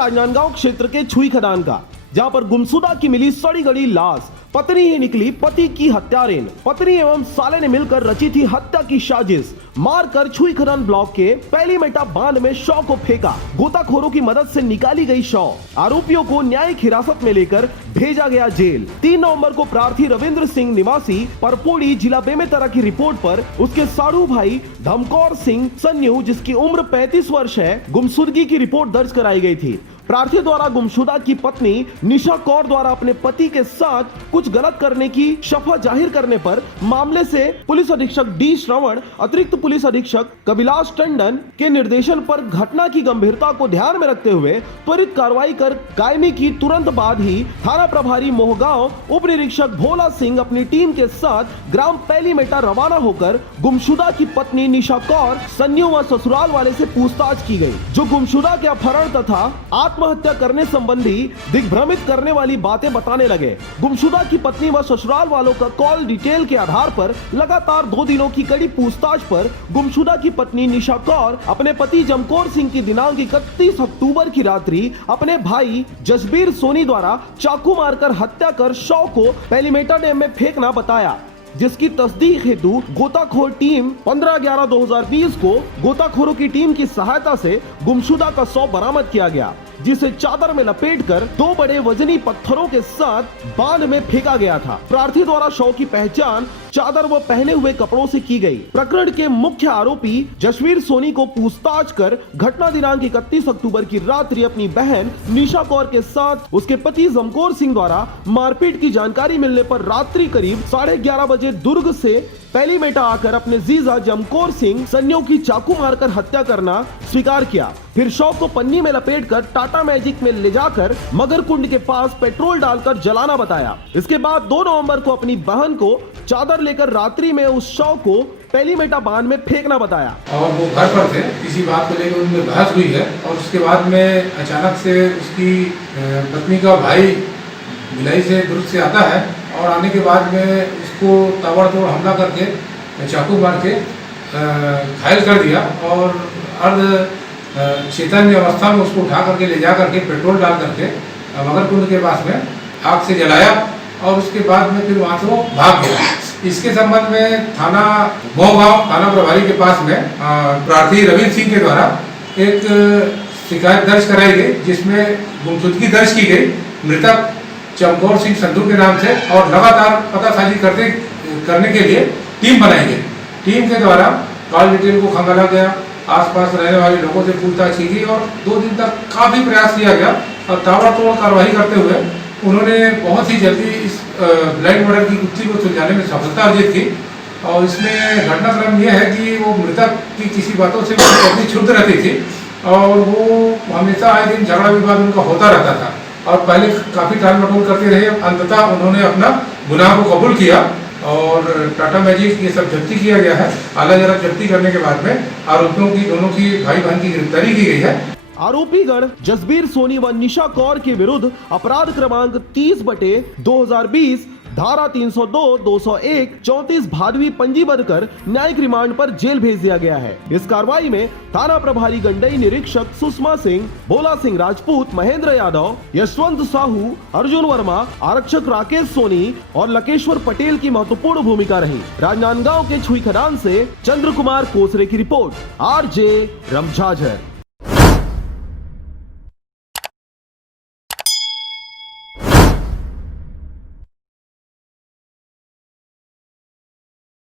राजनांदगांव क्षेत्र के छुई खदान का, जहां पर गुमशुदा की मिली सड़ी गली लाश। पत्नी ही निकली पति की हत्यारेन। पत्नी एवं साले ने मिलकर रची थी हत्या की साजिश। मारकर छुई खदान ब्लॉक के पहली मेटा बांध में शव को फेंका। गोताखोरों की मदद से निकाली गई शव। आरोपियों को न्यायिक हिरासत में लेकर भेजा गया जेल। 3 नवंबर को प्रार्थी रविंद्र सिंह निवासी परपोड़ी जिला बेमेतरा की रिपोर्ट पर उसके साड़ू भाई धमकौर सिंह सन्यू, जिसकी उम्र 35 वर्ष है, गुमशुदगी की रिपोर्ट दर्ज कराई गई थी। प्रार्थी द्वारा गुमशुदा की पत्नी निशा कौर द्वारा अपने पति के साथ कुछ गलत करने की शफा जाहिर करने पर मामले से पुलिस अधीक्षक डी श्रवण, अतिरिक्त पुलिस अधीक्षक कविलास टंडन के निर्देशन पर घटना की गंभीरता को ध्यान में रखते हुए त्वरित कार्रवाई कर कायमी की तुरंत बाद ही थाना प्रभारी मोहगांव उप निरीक्षक भोला सिंह अपनी टीम के साथ ग्राम पहली मेटा रवाना होकर गुमशुदा की पत्नी निशा कौर सन्यू व ससुराल वाले से पूछताछ की गई, जो गुमशुदा के अपहरण तथा आत्महत्या करने संबंधी दिग्भ्रमित करने वाली बातें बताने लगे। गुमशुदा की पत्नी व ससुराल वालों का कॉल डिटेल के आधार पर लगातार 2 दिनों की कड़ी पूछताछ पर गुमशुदा की पत्नी निशा कौर अपने पति जमकौर सिंह की दिनांक 31 अक्टूबर की रात्रि अपने भाई जसबीर सोनी द्वारा चाकू मारकर हत्या कर शव को पहलीमेटा डैम में फेंकना बताया, जिसकी तस्दीक हेतु गोताखोर टीम 15/11/2020 को गोताखोरों की टीम की सहायता से गुमशुदा का शव बरामद किया गया, जिसे चादर में लपेटकर 2 बड़े वजनी पत्थरों के साथ बांध में फेंका गया था। प्रार्थी द्वारा शव की पहचान चादर व पहने हुए कपड़ों से की गई। प्रकरण के मुख्य आरोपी जसवीर सोनी को पूछताछ कर घटना दिनांक 31 अक्टूबर की रात्रि अपनी बहन निशा कौर के साथ उसके पति जमकौर सिंह द्वारा मारपीट की जानकारी मिलने पर रात्रि करीब 11:30 बजे दुर्ग से पहली मेटा आकर अपने जीजा जमकौर सिंह सन्यो की चाकू मारकर हत्या करना स्वीकार किया। फिर शव को पन्नी में लपेटकर टाटा मैजिक में ले जाकर मगरकुंड के पास पेट्रोल डालकर जलाना बताया। इसके बाद 2 नवंबर को अपनी बहन को चादर लेकर रात्रि में उस शव को पहली मेटा बांध में फेंकना बताया। और वो घर पर थे, किसी बात को लेकर उनमें बहस हुई है और उसके बाद में अचानक से उसकी पत्नी का भाई भिलाई से दुर्ग से आता है और आने के बाद में उसको ताबड़तोड़ हमला करके चाकू मार के घायल कर दिया और अर्ध चेतन्य अवस्था में उसको उठा करके ले जा करके पेट्रोल डाल करके मगरकुंड के पास में आग से जलाया और उसके बाद में फिर वहाँ से वो भाग गया। इसके संबंध में थाना मोहगांव थाना प्रभारी के पास में प्रार्थी रविंद्र सिंह के द्वारा एक शिकायत दर्ज कराई गई, जिसमें गुमशुदगी दर्ज की गई मृतक जमकौर सिंह संधू के नाम से और लगातार पतासाजी करने के लिए टीम बनाई गई। टीम के द्वारा कॉल डिटेल को खंगाला गया, आसपास रहने वाले लोगों से पूछताछ की गई और 2 दिन तक काफ़ी प्रयास किया गया और ताबड़तोड़ कार्रवाई करते हुए उन्होंने बहुत ही जल्दी इस ब्लाइंड मर्डर की गुत्थी को सुलझाने में सफलता अर्जित की। और इसमें घटनाक्रम यह है कि वो मृतक की किसी बातों से काफ़ी क्षुब्ध रहती थी और वो हमेशा आए दिन झगड़ा विवाद उनका होता रहता था और पहले काफ़ी टाल मटोल करते रहे। अंततः उन्होंने अपना गुनाह को कबूल किया और टाटा मैजिक ये सब जब्ती किया गया है। आला जरा जब्ती करने के बाद में आरोपियों की दोनों की भाई बहन की गिरफ्तारी की गई है। आरोपीगण जसबीर सोनी व निशा कौर के विरुद्ध अपराध क्रमांक 30/2020 धारा 302, 201, 34 भादवी पंजीबद्ध कर न्यायिक रिमांड पर जेल भेज दिया गया है। इस कार्रवाई में थाना प्रभारी गंडई निरीक्षक सुषमा सिंह, भोला सिंह राजपूत, महेंद्र यादव, यशवंत साहू, अर्जुन वर्मा, आरक्षक राकेश सोनी और लकेश्वर पटेल की महत्वपूर्ण भूमिका रही। राजनांदगांव के छुई खदान से चंद्र कुमार कोसरे की रिपोर्ट। RJ रमझाझर।